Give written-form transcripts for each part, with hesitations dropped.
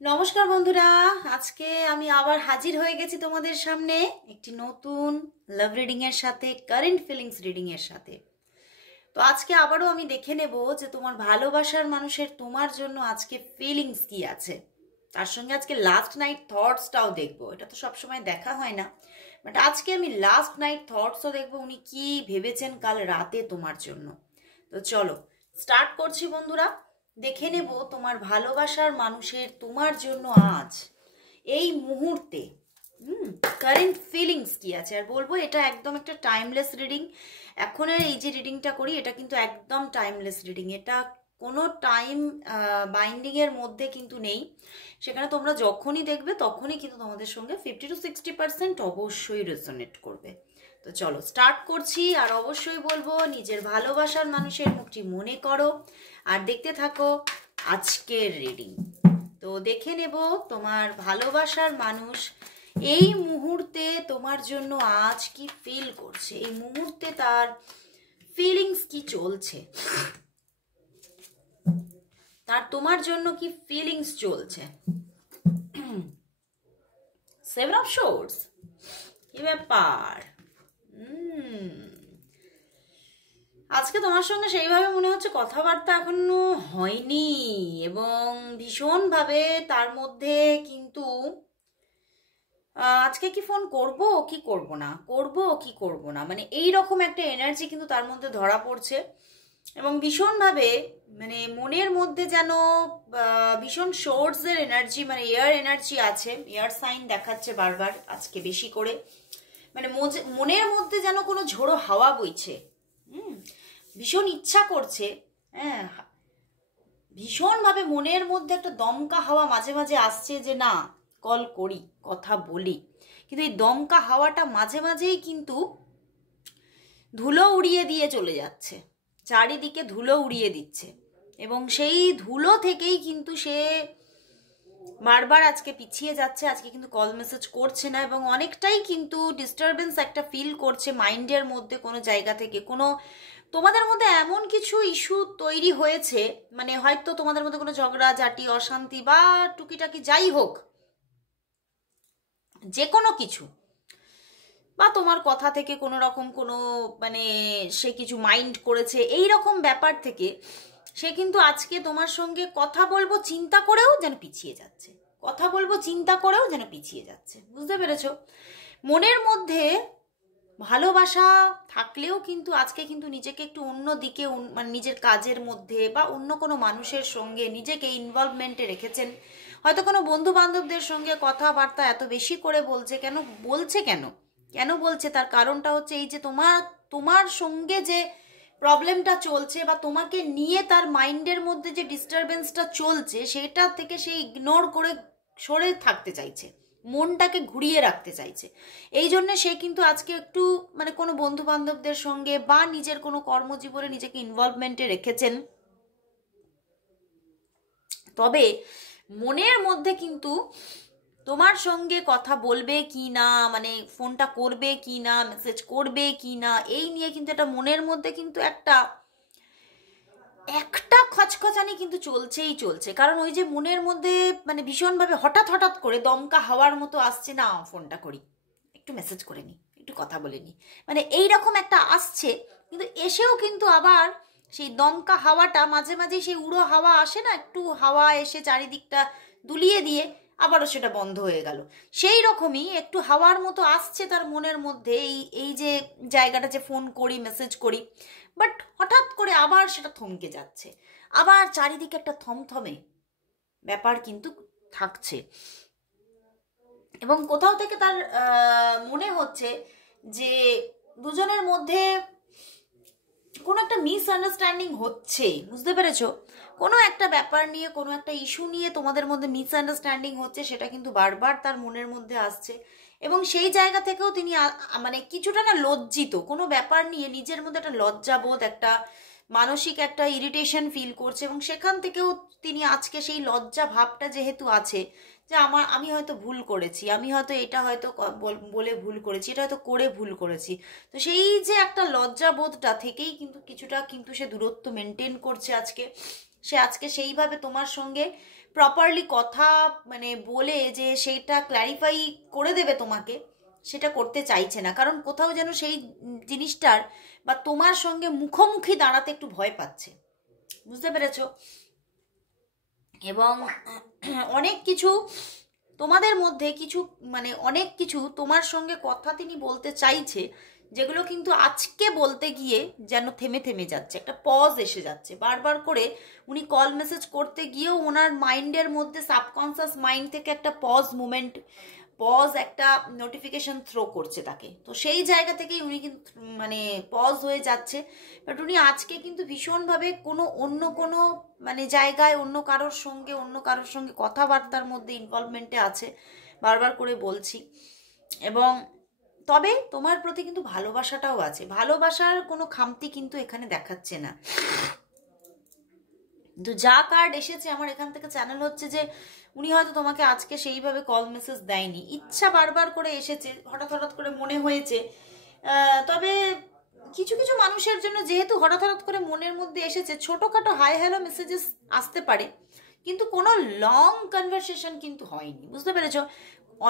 নমস্কার বন্ধুরা, আজকে আমি আবার হাজির হয়ে গেছি তোমাদের সামনে একটি নতুন লাভ রিডিং এর সাথে, কারেন্ট ফিলিংস রিডিং এর সাথে। তো আজকে আবারও আমি দেখে নেব যে তোমার ভালোবাসার মানুষের তোমার জন্য আজকে ফিলিংস কি আছে। তার সঙ্গে আজকে লাস্ট নাইট থটসটাও দেখবো। এটা তো সবসময় দেখা হয় না, বাট আজকে আমি লাস্ট নাইট থটসও দেখবো, উনি কি ভেবেছেন কাল রাতে তোমার জন্য। তো চলো স্টার্ট করছি বন্ধুরা। দেখে নেব তোমার ভালোবাসার মানুষের তোমার জন্য আজ এই মুহূর্তে কারেন্ট ফিলিংস কি আছে। আর বলবো এটা একদম একটা টাইমলেস রিডিং। এখনের এই যে রিডিংটা করি এটা কিন্তু একদম টাইমলেস রিডিং। এটা কোনো টাইম বাইন্ডিং এর মধ্যে কিন্তু নেই। সেখানে তোমরা যখনই দেখবে তখনই কিন্তু তোমাদের সঙ্গে 50 to 60% অবশ্যই রেজোনেট করবে। তো চলো স্টার্ট করছি। আর অবশ্যই বলবো নিজের ভালোবাসার মানুষের মুখটি মনে করো আর দেখতে থাকো আজকের রিডিং। তো দেখে নেব তোমার ভালোবাসার মানুষ এই মুহূর্তে তোমার জন্য আজ কি ফিল করছে, এই মুহূর্তে তার ফিলিংস কি চলছে, তার তোমার জন্য কি ফিলিংস চলছে। সেভেন অফ সোর্ডস, কি ব্যাপার। আজকে তোমার সঙ্গে সেইভাবে মনে হচ্ছে কথাবার্তা এখনো হয়নি, এবং ভীষণভাবে তার মধ্যে কিন্তু আজকে কি ফোন করব কি করব না, করব কি করব না, মানে এই রকম একটা এনার্জি কিন্তু তার মধ্যে ধরা পড়ছে। এবং ভীষণভাবে মানে মনের মধ্যে যেন ভীষণ সোর্সের এনার্জি, মানে এয়ার এনার্জি আছে, এয়ার সাইন দেখাচ্ছে বারবার আজকে বেশি করে। মানে মনের মধ্যে যেন কোনো ঝোড়ো হাওয়া বইছে। ভীষণ ইচ্ছা করছে, হ্যাঁ, ভীষণভাবে মনের মধ্যে একটা দমকা হাওয়া মাঝে মাঝে আসছে যে না কল করি, কথা বলি। কিন্তু এই দমকা হাওয়াটা মাঝে মাঝেই কিন্তু ধুলো উড়িয়ে দিয়ে চলে যাচ্ছে, চারিদিকে ধুলো উড়িয়ে দিচ্ছে। এবং সেই ধুলো থেকেই কিন্তু সে বারবার আজকে পিছিয়ে যাচ্ছে, আজকে কিন্তু কল মেসেজ করছে না। এবং অনেকটাই কিন্তু ডিস্টারবেন্স একটা ফিল করছে মাইন্ডের মধ্যে, কোনো জায়গা থেকে কোনো তোমাদের মধ্যে এমন কিছু ইস্যু তৈরি হয়েছে, মানে হয়তো তোমাদের মধ্যে কোনো ঝগড়া ঝাঁটি অশান্তি বা টুকিটাকি যাই হোক, যে কোনো কিছু, বা তোমার কথা থেকে কোনো রকম কোনো মানে সে কিছু মাইন্ড করেছে, এই রকম ব্যাপার থেকে সে কিন্তু আজকে তোমার সঙ্গে কথা বলবো চিন্তা করেও যেন পিছিয়ে যাচ্ছে, কথা বলবো চিন্তা করেও যেন পিছিয়ে যাচ্ছে। বুঝতে পেরেছো? মনের মধ্যে ভালোবাসা থাকলেও কিন্তু আজকে কিন্তু নিজেকে একটু অন্য দিকে, মানে নিজের কাজের মধ্যে বা অন্য কোনো মানুষের সঙ্গে নিজেকে ইনভলভমেন্টে রেখেছেন। হয়তো কোনো বন্ধু বান্ধবদের সঙ্গে কথাবার্তা এত বেশি করে বলছে, কেন বলছে, কেন কেন বলছে, তার কারণটা হচ্ছে এই যে তোমার তোমার সঙ্গে যে প্রবলেমটা চলছে বা তোমাকে নিয়ে তার মাইন্ডের মধ্যে যে ডিস্টারবেন্সটা চলছে সেটা থেকে সে ইগনোর করে সরে থাকতে চাইছে, মনটাকে ঘুরিয়ে রাখতে চাইছে। এই জন্য সে কিন্তু আজকে একটু মানে কোনো বন্ধু বান্ধবদের সঙ্গে বা নিজের কোনো কর্মজীবনে নিজেকে ইনভলভমেন্টে রেখেছেন। তবে মনের মধ্যে কিন্তু তোমার সঙ্গে কথা বলবে কি না, মানে ফোনটা করবে কি না, মেসেজ করবে কি না, এই নিয়ে কিন্তু একটা মনের মধ্যে কিন্তু একটা একটা খচখচানি কিন্তু চলছেই চলছে। কারণ ওই যে মনের মধ্যে মানে ভীষণভাবে হঠাৎ হঠাৎ করে দমকা হাওয়ার মতো আসছে, না ফোনটা করি, একটু মেসেজ করে নি, একটু কথা বলে নি, মানে এই রকম একটা আসছে। কিন্তু এসেও কিন্তু আবার সেই দমকা হাওয়াটা মাঝে মাঝে সেই উড়ো হাওয়া আসে না, একটু হাওয়া এসে চারিদিকটা দুলিয়ে দিয়ে আবারও সেটা বন্ধ হয়ে গেল। সেই রকমই একটু হাওয়ার মতো আসছে তার মনের মধ্যে এই এই যে জায়গাটা যে ফোন করি মেসেজ করি, বাট হঠাৎ করে আবার সেটা থমকে যাচ্ছে, আবার চারিদিকে একটা থমথমে ব্যাপার কিন্তু থাকছে। এবং কোথাও থেকে তার মনে হচ্ছে যে দুজনের মধ্যে কোনো একটা মিসআন্ডারস্ট্যান্ডিং হচ্ছে। বুঝতে পেরেছো? কোনো একটা ব্যাপার নিয়ে, কোনো একটা ইস্যু নিয়ে তোমাদের মধ্যে মিসআন্ডারস্ট্যান্ডিং হচ্ছে, সেটা কিন্তু বারবার তার মনের মধ্যে আসছে। এবং সেই জায়গা থেকেও তিনি মানে কিছুটা না লজ্জিত, কোনো ব্যাপার নিয়ে নিজের মধ্যে একটা লজ্জাবোধ, একটা মানসিক একটা ইরিটেশন ফিল করছে। এবং সেখান থেকেও তিনি আজকে সেই লজ্জা ভাবটা যেহেতু আছে যে আমি হয়তো ভুল করেছি, আমি হয়তো এটা হয়তো বলে ভুল করেছি, এটা হয়তো করে ভুল করেছি। তো সেই যে একটা লজ্জাবোধটা থেকেই কিন্তু কিছুটা কিন্তু সে দূরত্ব মেনটেন করছে আজকে। সে আজকে সেইভাবে তোমার সঙ্গে প্রপারলি কথা মানে বলে যে সেইটা ক্ল্যারিফাই করে দেবে তোমাকে, সেটা করতে চাইছে না। কারণ কোথাও যেন সেই জিনিসটার বা তোমার সঙ্গে মুখোমুখি দাঁড়াতে একটু ভয় পাচ্ছে, বুঝতে পেরেছো? এবং অনেক কিছু তোমাদের মধ্যে কিছু মানে অনেক কিছু তোমার সঙ্গে কথা তিনি বলতে চাইছে, যেগুলো কিন্তু আজকে বলতে গিয়ে যেন থেমে থেমে যাচ্ছে, একটা পজ এসে যাচ্ছে বারবার করে। উনি কল মেসেজ করতে গিয়েও ওনার মাইন্ডের মধ্যে সাবকনসিয়াস মাইন্ড থেকে একটা পজ একটা নোটিফিকেশন থ্রো করছে তাকে। তো সেই জায়গা থেকেই উনি কিন্তু মানে পজ হয়ে যাচ্ছে। বাট উনি আজকে কিন্তু ভীষণভাবে অন্য কোনো মানে জায়গায় অন্য কারোর সঙ্গে কথাবার্তার মধ্যে ইনভলভমেন্টে আছে, বারবার করে বলছি। এবং তবে তোমার প্রতি কিন্তু ভালোবাসাটাও আছে, ভালোবাসার কোনো খামতি কিন্তু এখানে দেখাচ্ছে না। তো যা কার্ড এসেছে আমার এখান থেকে চ্যানেল হচ্ছে যে উনি হয়তো তোমাকে আজকে সেইভাবে কল মেসেজ দেয়নি, ইচ্ছা বারবার করে এসেছে, হঠাৎ হঠাৎ করে মনে হয়েছে। তবে কিছু কিছু মানুষের জন্য যেহেতু হঠাৎ হঠাৎ করে মনের মধ্যে এসেছে, ছোটোখাটো হাই হ্যালো মেসেজেস আসতে পারে, কিন্তু কোনো লং কনভারসেশন কিন্তু হয়নি, বুঝতে পেরেছো?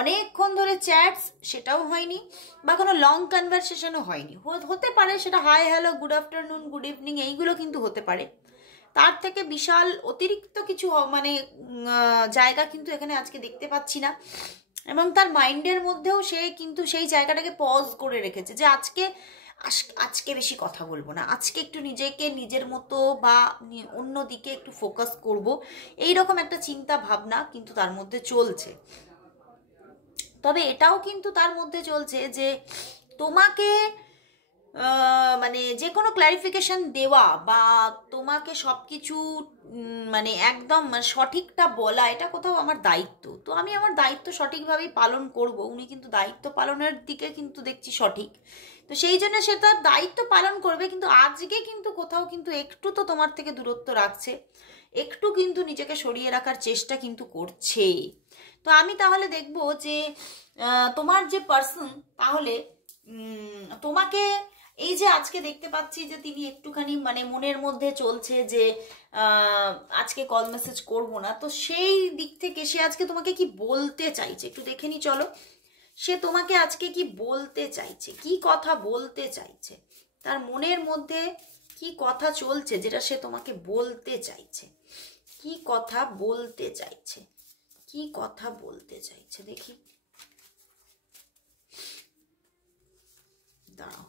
অনেকক্ষণ ধরে চ্যাটস সেটাও হয়নি, বা কোনো লং কনভারসেশনও হয়নি। হতে পারে সেটা hi hello, good afternoon, good evening, এইগুলো কিন্তু হতে পারে। তার থেকে বিশাল অতিরিক্ত কিছু মানে জায়গা কিন্তু এখানে আজকে দেখতে পাচ্ছি না। এবং তার মাইন্ডের মধ্যেও সে কিন্তু সেই জায়গাটাকে পজ করে রেখেছে যে আজকে বেশি কথা বলবো না, আজকে একটু নিজেকে নিজের মতো বা অন্য দিকে একটু ফোকাস করব, এইরকম একটা চিন্তা ভাবনা কিন্তু তার মধ্যে চলছে। তবে এটাও কিন্তু তার মধ্যে চলছে যে তোমাকে মানে যে কোনো ক্ল্যারিফিকেশন দেওয়া বা তোমাকে সব কিছু মানে একদম সঠিকটা বলা, এটা কোথাও আমার দায়িত্ব। তো আমি আমার দায়িত্ব সঠিকভাবেই পালন করব। উনি কিন্তু দায়িত্ব পালনের দিকে কিন্তু দেখছি সঠিক, তো সেই জন্য সে তার দায়িত্ব পালন করবে। কিন্তু আজকে কিন্তু কোথাও কিন্তু একটু তো তোমার থেকে দূরত্ব রাখছে, একটু কিন্তু নিজেকে সরিয়ে রাখার চেষ্টা কিন্তু করছে। তো আমি তাহলে দেখব যে তোমার যে পার্সন তাহলে তোমাকে এই যে আজকে দেখতে পাচ্ছি যে তিনি একটুখানি মানে মনের মধ্যে চলছে যে আজকে কল মেসেজ করব না, তো সেই দিক থেকে সে আজকে তোমাকে কি বলতে চাইছে একটু দেখে নি চলো। সে তোমাকে আজকে কি বলতে চাইছে, কি কথা বলতে চাইছে, তার মনের মধ্যে কি কথা চলছে যেটা সে তোমাকে বলতে চাইছে, কি কথা বলতে চাইছে, কি কথা বলতে চাইছে দেখি। দাঁড়াও,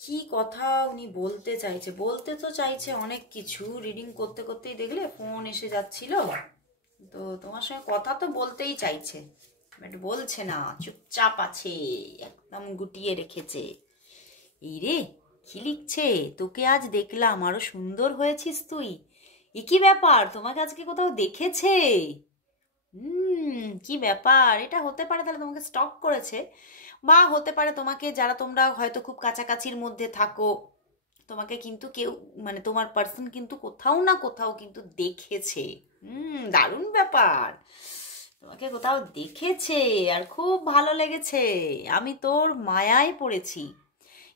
কি কথা উনি বলতে চাইছে? বলতে তো চাইছে অনেক কিছু, রিডিং করতে করতেই দেখলে ফোন এসে যাচ্ছিল, তো তোমার সঙ্গে কথা তো বলতেই চাইছে, বাট বলছে না, চুপচাপ আছে, একদম গুটিয়ে রেখেছে। এই রে, কি লিখছে? তোকে আজ দেখলাম, আরো সুন্দর হয়েছিস তুই। এ কি ব্যাপার, তোমাকে আজকে কোথাও দেখেছে? কি ব্যাপার? এটা হতে পারে তাহলে তোমাকে স্টক করেছে, বা হতে পারে তোমাকে, যারা তোমরা হয়তো খুব কাছাকাছির মধ্যে থাকো, তোমাকে কিন্তু কেউ মানে তোমার পার্সন কিন্তু কোথাও না কোথাও কিন্তু দেখেছে। দারুণ ব্যাপার, তোমাকে কোথাও দেখেছে আর খুব ভালো লেগেছে। আমি তোর মায়ায় পড়েছি,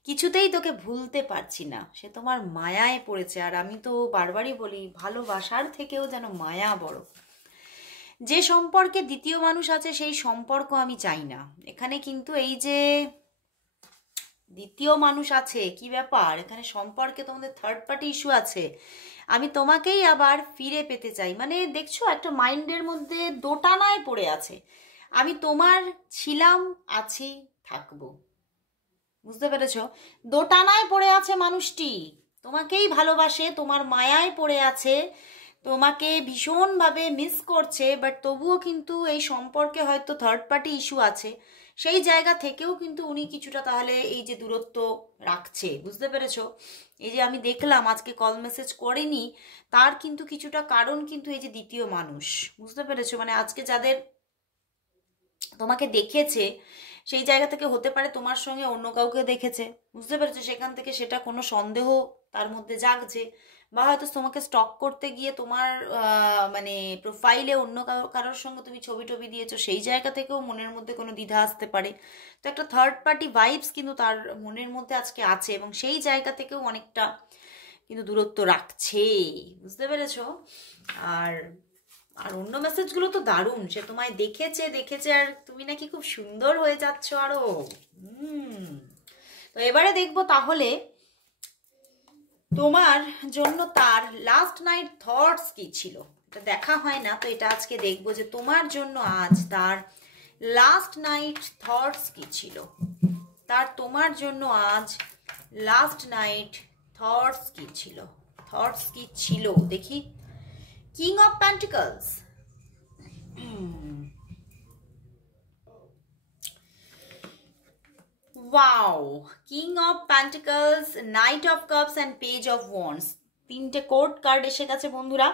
কিছুতেই তোকে ভুলতে পারছি না, সে তোমার মায়ায় পড়েছে। আর আমি তো বারবারই বলি, ভালোবাসার থেকেও যেন মায়া বড়। যে সম্পর্কে দ্বিতীয় মানুষ আছে সেই সম্পর্ক আমি চাই না। এখানে কিন্তু এই যে দ্বিতীয় মানুষ আছে, কি ব্যাপার? এখানে সম্পর্কে তোমাদের থার্ড পার্টি ইস্যু আছে। আমি তোমাকেই আবার ফিরে পেতে চাই, মানে দেখছো একটা মাইন্ডের মধ্যে দোটানায় পড়ে আছে। আমি তোমার ছিলাম, আছি, থাকবো, বুঝতে পেরেছো? দোটানায় পড়ে আছে মানুষটি, তোমাকেই ভালোবাসে, তোমার মায়ায় পড়ে আছে, তোমাকে ভীষণভাবে মিস করছে, বাট তবুও কিন্তু এই সম্পর্কে হয়তো থার্ড পার্টি ইস্যু আছে, সেই জায়গা থেকেও কিন্তু উনি কিছুটা তাহলে এই যে দূরত্ব রাখছে, বুঝতে পেরেছো? এই যে আমি দেখলাম আজকে কল মেসেজ করেনি, তার কিন্তু কিছুটা কারণ কিন্তু এই যে দ্বিতীয় মানুষ, বুঝতে পেরেছো? মানে আজকে যাদের তোমাকে দেখেছে সেই জায়গা থেকে হতে পারে তোমার সঙ্গে অন্য কাউকে দেখেছে, বুঝতে পেরেছো? সেখান থেকে সেটা কোনো সন্দেহ তার মধ্যে জাগছে, বা হয়তো তোমাকে স্টক করতে গিয়ে তোমার মানে প্রোফাইলে অন্য কারোর সঙ্গে তুমি ছবি টবি দিয়েছো, সেই জায়গা থেকেও মনের মধ্যে কোনো দ্বিধা আসতে পারে। তো একটা থার্ড পার্টি ভাইবস কিন্তু তার মনের মধ্যে আজকে আছে, এবং সেই জায়গা থেকেও অনেকটা কিন্তু দূরত্ব রাখছে, বুঝতে পেরেছো? আর আর অন্য মেসেজগুলো তো দারুণ, সে তোমায় দেখেছে আর তুমি নাকি খুব সুন্দর হয়ে যাচ্ছ আরো। তো এবারে দেখবো তাহলে তোমার জন্য তার লাস্ট নাইট থটস কি ছিল। এটা দেখা হয় না, তো এটা আজকে দেখবো যে তোমার জন্য আজ তার লাস্ট নাইট থটস কি ছিল। তার তোমার জন্য আজ লাস্ট নাইট থটস কি ছিল, থটস কি ছিল দেখি। King of pentacles, wow, king of pentacles, night of cups and page of wands, তিনটে কোর্ট কার্ড এসে গেছে বন্ধুরা।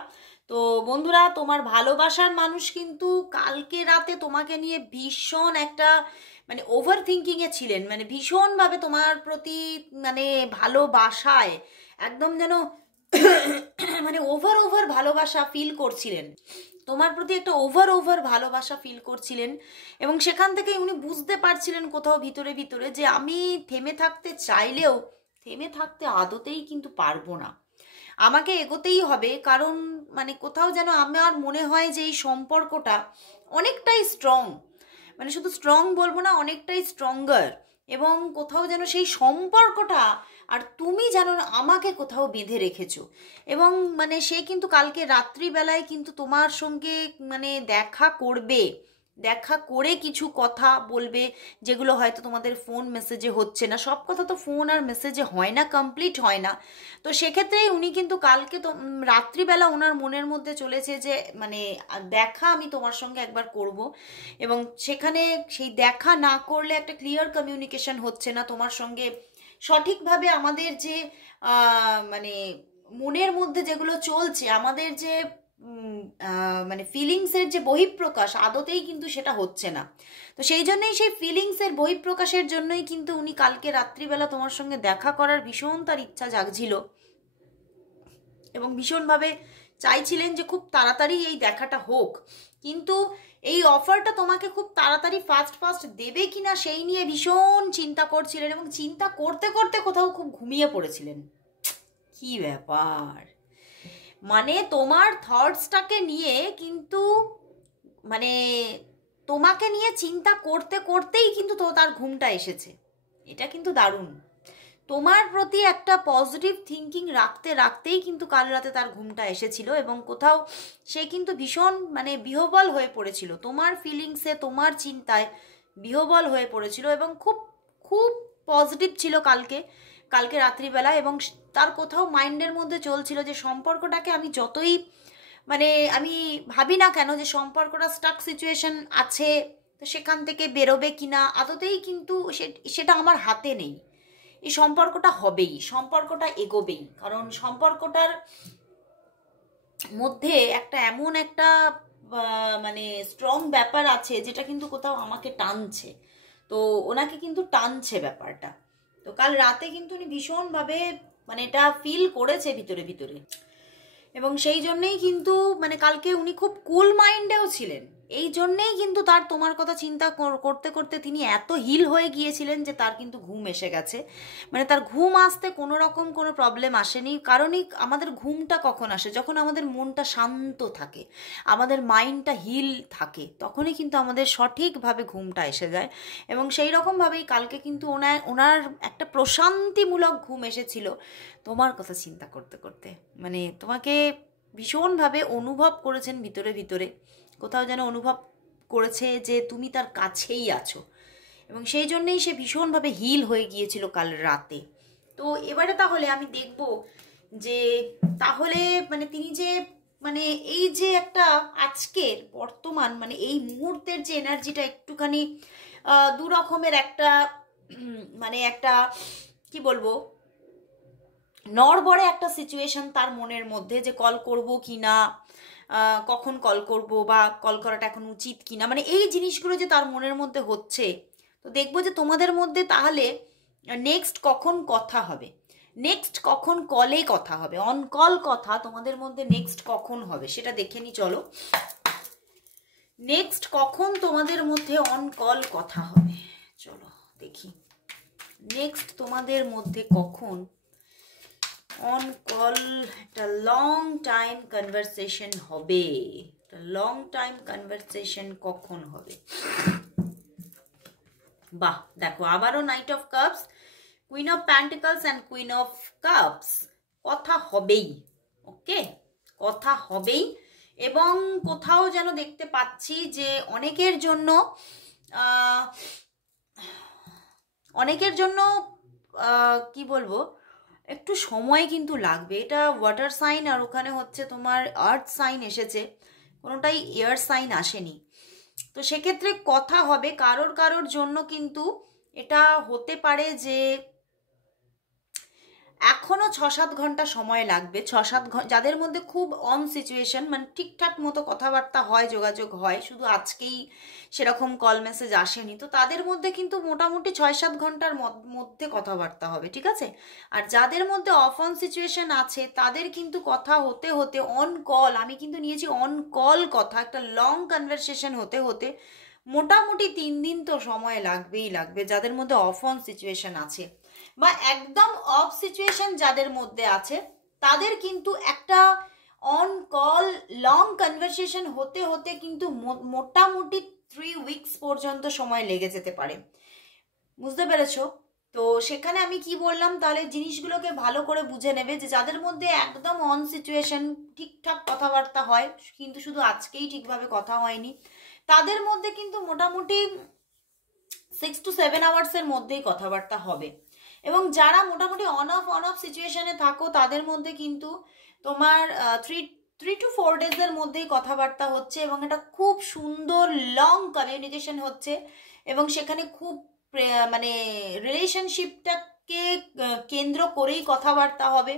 তো বন্ধুরা, তোমার ভালোবাসার মানুষ কিন্তু কালকে রাতে তোমাকে নিয়ে ভীষণ একটা মানে ওভার থিঙ্কিংয়ে ছিলেন, মানে ভীষণভাবে তোমার প্রতি মানে ভালোবাসায় একদম যেন মানে ওভার ভালোবাসা ফিল করছিলেন, তোমার প্রতি একটা ওভার ভালোবাসা ফিল করছিলেন। এবং সেখান থেকে উনি বুঝতে পারছিলেন কোথাও ভিতরে ভিতরে যে আমি থেমে থাকতে চাইলেও থেমে থাকতে আদতেই কিন্তু পারবো না, আমাকে এগোতেই হবে। কারণ মানে কোথাও যেন আমার মনে হয় যে এই সম্পর্কটা অনেকটাই স্ট্রং, মানে শুধু স্ট্রং বলবো না, অনেকটাই স্ট্রঙ্গার। এবং কোথাও যেন সেই সম্পর্কটা আর তুমি যেন আমাকে কোথাও বেঁধে রেখেছো। এবং মানে সে কিন্তু কালকে রাত্রিবেলায় কিন্তু তোমার সঙ্গে মানে দেখা করবে, দেখা করে কিছু কথা বলবে যেগুলো হয়তো তোমাদের ফোন মেসেজে হচ্ছে না। সব কথা তো ফোন আর মেসেজে হয় না, কমপ্লিট হয় না। তো সেক্ষেত্রেই উনি কিন্তু কালকে তো রাত্রিবেলা ওনার মনের মধ্যে চলেছে যে মানে দেখা আমি তোমার সঙ্গে একবার করব। এবং সেখানে সেই দেখা না করলে একটা ক্লিয়ার কমিউনিকেশন হচ্ছে না তোমার সঙ্গে, সঠিকভাবে আমাদের যে মানে মনের মধ্যে যেগুলো চলছে, আমাদের যে মানে ফিলিংসের যে বহিঃপ্রকাশ আদতেই কিন্তু সেটা হচ্ছে না। তো সেই জন্যই সেই ফিলিংসের বহিঃপ্রকাশের জন্যই কিন্তু উনি কালকে রাত্রিবেলা তোমার সঙ্গে দেখা করার ভীষণ তার ইচ্ছা জাগছিল এবং ভীষণভাবে চাইছিলেন যে খুব তাড়াতাড়ি এই দেখাটা হোক। কিন্তু এই অফারটা তোমাকে খুব তাড়াতাড়ি ফাস্ট দেবে কিনা সেই নিয়ে ভীষণ চিন্তা করছিলেন এবং চিন্তা করতে করতে কোথাও খুব ঘুমিয়ে পড়েছিলেন। কি ব্যাপার, মানে তোমার থটসটাকে নিয়ে কিন্তু মানে তোমাকে নিয়ে চিন্তা করতে করতেই কিন্তু তো তার ঘুমটা এসেছে। এটা কিন্তু দারুণ, তোমার প্রতি একটা পজিটিভ থিঙ্কিং রাখতে রাখতেই কিন্তু কাল রাতে তার ঘুমটা এসেছিল। এবং কোথাও সে কিন্তু ভীষণ মানে বিহ্বল হয়ে পড়েছিল, তোমার ফিলিংসে তোমার চিন্তায় বিহ্বল হয়ে পড়েছিল এবং খুব খুব পজিটিভ ছিল কালকে রাত্রিবেলা। এবং তার কোথাও মাইন্ডের মধ্যে চলছিল যে সম্পর্কটাকে আমি যতই মানে আমি ভাবি না কেন যে সম্পর্কটা স্টাক সিচুয়েশন আছে, তো সেখান থেকে বেরোবে কিনা আদতেই কিন্তু সেটা আমার হাতে নেই। এই সম্পর্কটা হবেই, সম্পর্কটা এগোবেই, কারণ সম্পর্কটার মধ্যে একটা এমন একটা মানে স্ট্রং ব্যাপার আছে যেটা কিন্তু কোথাও আমাকে টানছে, তো ওনাকে কিন্তু টানছে ব্যাপারটা। তো কাল রাতে কিন্তু উনি ভীষণভাবে মানে এটা ফিল করেছে ভিতরে ভিতরে। এবং সেই জন্যেই কিন্তু মানে কালকে উনি খুব কুল মাইন্ডেও ছিলেন, এই জন্যেই কিন্তু তার তোমার কথা চিন্তা করতে করতে তিনি এত হিল হয়ে গিয়েছিলেন যে তার কিন্তু ঘুম এসে গেছে। মানে তার ঘুম আসতে কোনো রকম কোনো প্রবলেম আসেনি। কারণই আমাদের ঘুমটা কখন আসে, যখন আমাদের মনটা শান্ত থাকে, আমাদের মাইন্ডটা হিল থাকে, তখনই কিন্তু আমাদের সঠিকভাবে ঘুমটা এসে যায়। এবং সেই রকমভাবেই কালকে কিন্তু ওনার একটা প্রশান্তিমূলক ঘুম এসেছিল তোমার কথা চিন্তা করতে করতে। মানে তোমাকে ভীষণভাবে অনুভব করেছেন ভিতরে ভিতরে, কোথাও যেন অনুভব করেছে যে তুমি তার কাছেই আছো। এবং সেই জন্যেই সে ভীষণভাবে হিল হয়ে গিয়েছিল কাল রাতে। তো এবারে তাহলে আমি দেখব যে তাহলে মানে তিনি যে মানে এই যে একটা আজকের বর্তমান মানে এই মুহূর্তের যে এনার্জিটা একটুখানি দু রকমের একটা মানে একটা কি বলবো নড়বড়ে একটা সিচুয়েশন তার মনের মধ্যে, যে কল করব কি না, কখন কল করব বা কল করাটা এখন উচিত কিনা, মানে এই জিনিসগুলো যে তার মনের মধ্যে হচ্ছে। তো দেখবো যে তোমাদের মধ্যে তাহলে নেক্সট কখন কথা হবে, নেক্সট কখন কলে কথা হবে, অন কল কথা তোমাদের মধ্যে নেক্সট কখন হবে সেটা দেখে নি। চলো নেক্সট কখন তোমাদের মধ্যে অন কল কথা হবে, চলো দেখি নেক্সট তোমাদের মধ্যে কখন অন কল একটা লং টাইম কনভারসেশন হবে, একটা লং টাইম কনভারসেশন কখন হবে? বাহ, দেখো আবারও night of cups, queen of pentacles and queen of cups. কথা হবেই, ওকে, কথা হবেই। এবং কোথাও যেন দেখতে পাচ্ছি যে অনেকের জন্য কি বলবো, একটু সময় কিন্তু লাগবে। এটা ওয়াটার সাইন আর ওখানে হচ্ছে তোমার আর্থ সাইন এসেছে, কোনোটাই এয়ার সাইন আসেনি। তো সেক্ষেত্রে কথা হবে কারোর জন্য, কিন্তু এটা হতে পারে যে এখনো 6-7 ঘন্টা সময় লাগবে। 6-7 ঘন্টা যাদের মধ্যে খুব অন সিচুয়েশন, মানে ঠিকঠাক মতো কথাবার্তা হয়, যোগাযোগ হয়, শুধু আজকেই সেরকম কল মেসেজ আসেনি, তো তাদের মধ্যে কিন্তু মোটামুটি 6-7 ঘন্টার মধ্যে কথাবার্তা হবে, ঠিক আছে। আর যাদের মধ্যে অফ অন সিচুয়েশন আছে তাদের কিন্তু কথা হতে হতে অন কল, আমি কিন্তু নিয়েছি অন কল কথা, একটা লং কনভারসেশন হতে হতে মোটামুটি 3 দিন তো সময় লাগবেই লাগবে, যাদের মধ্যে অফ অন সিচুয়েশন আছে। বা একদম অফ সিচুয়েশন যাদের মধ্যে আছে তাদের কিন্তু একটা অন কল লং কনভারসেশন হতে হতে কিন্তু মোটামুটি 3 উইকস পর্যন্ত সময় লেগে যেতে পারে, বুঝতে পেরেছো? তো সেখানে আমি কি বললাম, তাহলে জিনিসগুলোকে ভালো করে বুঝে নেবে যে যাদের মধ্যে একদম অন সিচুয়েশন, ঠিকঠাক কথাবার্তা হয়, কিন্তু শুধু আজকেই ঠিকভাবে কথা হয়নি, তাদের মধ্যে কিন্তু মোটামুটি 6 to 7 আওয়ার্সের মধ্যেই কথাবার্তা হবে। এবং যারা মোটামুটি অন অফ সিচুয়েশনে থাকো তাদের মধ্যে কিন্তু তোমার 3 to 4 ডেজের মধ্যেই কথাবার্তা হচ্ছে, এবং এটা খুব সুন্দর লং কমিউনিকেশন হচ্ছে, এবং সেখানে খুব মানে রিলেশনশিপটাকে কেন্দ্র করেই কথাবার্তা হবে,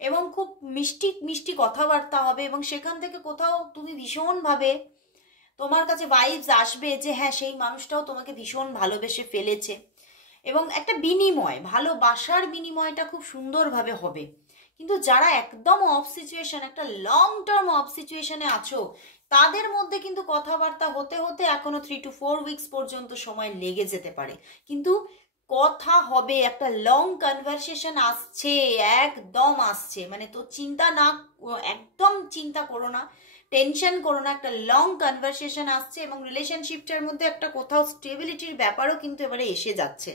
এবং খুব মিষ্টি মিষ্টি কথাবার্তা হবে, এবং সেখান থেকে কোথাও তুমি ভীষণভাবে তোমার কাছে ভাইবস আসবে যে হ্যাঁ সেই মানুষটাও তোমাকে ভীষণ ভালোবেসে ফেলেছে, এবং একটা বিনিময়, ভালোবাসার বিনিময়টা খুব সুন্দরভাবে হবে। কিন্তু যারা একদম অফ সিচুয়েশন, একটা লং টার্ম অফ সিচুয়েশনে আছো, তাদের মধ্যে কিন্তু কথাবার্তা হতে হতে এখনো 3 to 4 উইকস পর্যন্ত সময় লেগে যেতে পারে, কিন্তু কথা হবে, একটা লং কনভারসেশন আসছে, একদম আসছে, মানে তো চিন্তা না, একদম চিন্তা করো না, টেনশন করো না, একটা লং কনভারসেশন আসছে, এবং রিলেশনশিপটার মধ্যে একটা কোথাও স্টেবিলিটির ব্যাপারও কিন্তু এবারে এসে যাচ্ছে।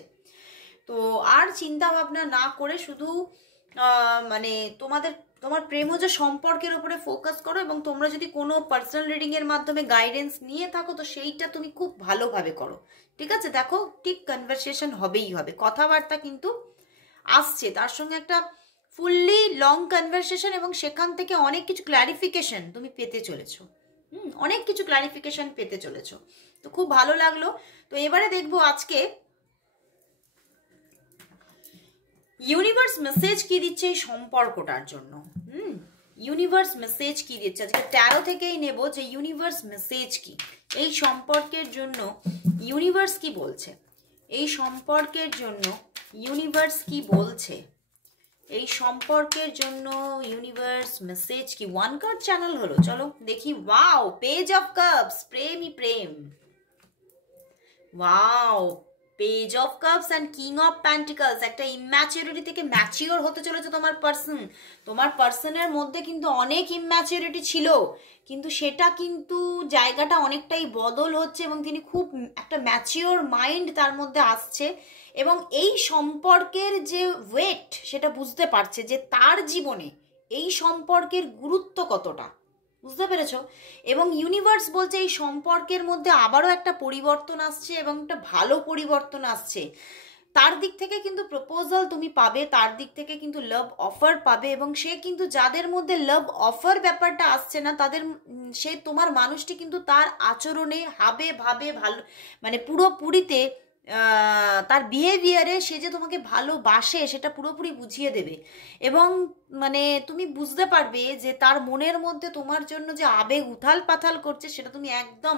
তো আর চিন্তা ভাবনা না করে শুধু মানে তোমার প্রেমজ সম্পর্কের উপরে ফোকাস করো, এবং তোমরা যদি কোনো পার্সোনাল রিডিং এর মাধ্যমে গাইডেন্স নিয়ে থাকো তো সেইটা তুমি খুব ভালোভাবে করো, ঠিক আছে। দেখো ঠিক কনভারসেশন হবেই হবে, কথাবার্তা কিন্তু আসছে, তার সঙ্গে একটা ফুললি লং কনভারসেশন, এবং সেখান থেকে অনেক কিছু ক্ল্যারিফিকেশন তুমি পেতে চলেছো, অনেক কিছু ক্ল্যারিফিকেশন পেতে চলেছো। তো খুব ভালো লাগলো। তো এবারে দেখবো আজকে ইউনিভার্স মেসেজ কি দিচ্ছে এই সম্পর্কটার জন্য। ইউনিভার্স মেসেজ কি দিচ্ছে আজকে, 13 থেকেই নেব যে ইউনিভার্স মেসেজ কি এই সম্পর্কের জন্য, ইউনিভার্স কি বলছে এই সম্পর্কের জন্য, ইউনিভার্স কি বলছে এই সম্পর্কের জন্য, ইউনিভার্স মেসেজ কি। 1 কার্ড চ্যানেল হলো, চলো দেখি। ওয়াও, পেজ অফ কাপস, প্রেমই প্রেম। Wow, page of cups and king of pentacles, একটা ইম্যাচিউরিটি থেকে ম্যাচিওর হতে চলেছে তোমার পার্সন। তোমার পার্সনের মধ্যে কিন্তু অনেক ইম্যাচিউরিটি ছিল, কিন্তু সেটা কিন্তু জায়গাটা অনেকটাই বদল হচ্ছে, এবং তিনি খুব একটা ম্যাচিওর মাইন্ড তার মধ্যে আসছে, এবং এই সম্পর্কের যে ওয়েট সেটা বুঝতে পারছে যে তার জীবনে এই সম্পর্কের গুরুত্ব কতটা, বুঝতে পেরেছ। এবং ইউনিভার্স বলছে এই সম্পর্কের মধ্যে আবারও একটা পরিবর্তন আসছে, এবং একটা ভালো পরিবর্তন আসছে। তার দিক থেকে কিন্তু প্রপোজাল তুমি পাবে, তার দিক থেকে কিন্তু লাভ অফার পাবে, এবং সে কিন্তু যাদের মধ্যে লাভ অফার ব্যাপারটা আসছে না তাদের, সে তোমার মানুষটি কিন্তু তার আচরণে হাবে ভাবে ভালো, মানে পুরোপুরিতে তার বিহেভিয়ারে সে যে তোমাকে ভালোবাসে সেটা পুরোপুরি বুঝিয়ে দেবে, এবং মানে তুমি বুঝতে পারবে যে তার মনের মধ্যে তোমার জন্য যে আবেগ উথাল পাথাল করছে সেটা তুমি একদম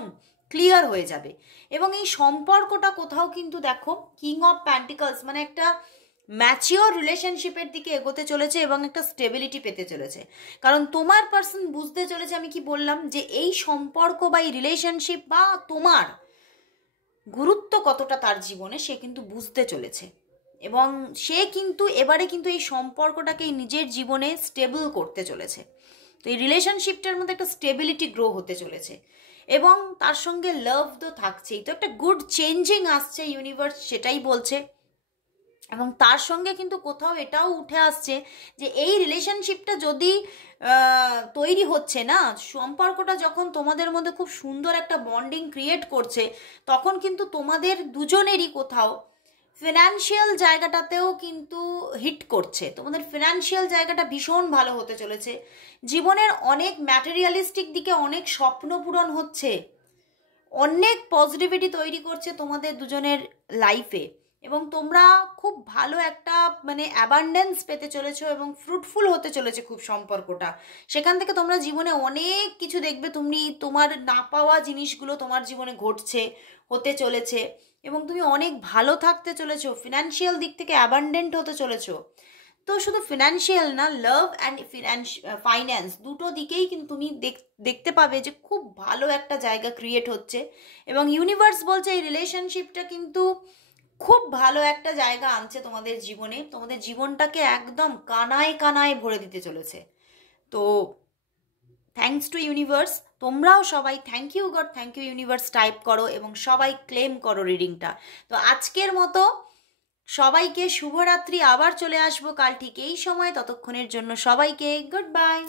ক্লিয়ার হয়ে যাবে। এবং এই সম্পর্কটা কোথাও কিন্তু দেখো কিং অফ প্যান্টিকলস, মানে একটা ম্যাচিওর রিলেশনশিপের দিকে এগোতে চলেছে, এবং একটা স্টেবিলিটি পেতে চলেছে। কারণ তোমার পার্সন বুঝতে চলেছে, আমি কি বললাম যে এই সম্পর্ক বা এই রিলেশনশিপ বা তোমার গুরুত্ব কতটা তার জীবনে সে কিন্তু বুঝতে চলেছে, এবং সে কিন্তু এবারে কিন্তু এই সম্পর্কটাকে নিজের জীবনে স্টেবল করতে চলেছে। তো এই রিলেশনশিপটার মধ্যে একটা স্টেবিলিটি গ্রো হতে চলেছে এবং তার সঙ্গে লাভ তো থাকছেই। তো একটা গুড চেঞ্জিং আসছে, ইউনিভার্স সেটাই বলছে। এবং তার সঙ্গে কিন্তু কোথাও এটাও উঠে আসছে যে এই রিলেশনশিপটা যদি তৈরি হচ্ছে না, সম্পর্কটা যখন তোমাদের মধ্যে খুব সুন্দর একটা বন্ডিং ক্রিয়েট করছে, তখন কিন্তু তোমাদের দুজনেরই কোথাও ফিনান্সিয়াল জায়গাটাতেও কিন্তু হিট করছে। তোমাদের ফিনান্সিয়াল জায়গাটা ভীষণ ভালো হতে চলেছে। জীবনের অনেক ম্যাটেরিয়ালিস্টিক দিকে অনেক স্বপ্ন পূরণ হচ্ছে, অনেক পজিটিভিটি তৈরি করছে তোমাদের দুজনের লাইফে এবং তোমরা খুব ভালো একটা মানে অ্যাবান্ডেন্স পেতে চলেছো এবং ফ্রুটফুল হতে চলেছে খুব সম্পর্কটা। সেখান থেকে তোমরা জীবনে অনেক কিছু দেখবে, তুমি তোমার না পাওয়া জিনিসগুলো তোমার জীবনে ঘটছে, হতে চলেছে এবং তুমি অনেক ভালো থাকতে চলেছো, ফিনান্সিয়াল দিক থেকে অ্যাবান্ডেন্ট হতে চলেছো। তো শুধু ফিনান্সিয়াল না, লাভ অ্যান্ড ফাইন্যান্স দুটো দিকেই কিন্তু তুমি দেখতে পাবে যে খুব ভালো একটা জায়গা ক্রিয়েট হচ্ছে এবং ইউনিভার্স বলছে এই রিলেশনশিপটা কিন্তু খুব ভালো একটা জায়গা আনছে তোমাদের জীবনে, তোমাদের জীবনটাকে একদম কানায় কানায় ভরে দিতে চলেছে। তো থ্যাঙ্কস টু ইউনিভার্স। তোমরাও সবাই thank you God, thank you universe type করো এবং সবাই ক্লেম করো রিডিংটা। তো আজকের মতো সবাইকে শুভরাত্রি। আবার চলে আসবো কাল ঠিক এই সময়, ততক্ষণের জন্য সবাইকে গুড বাই।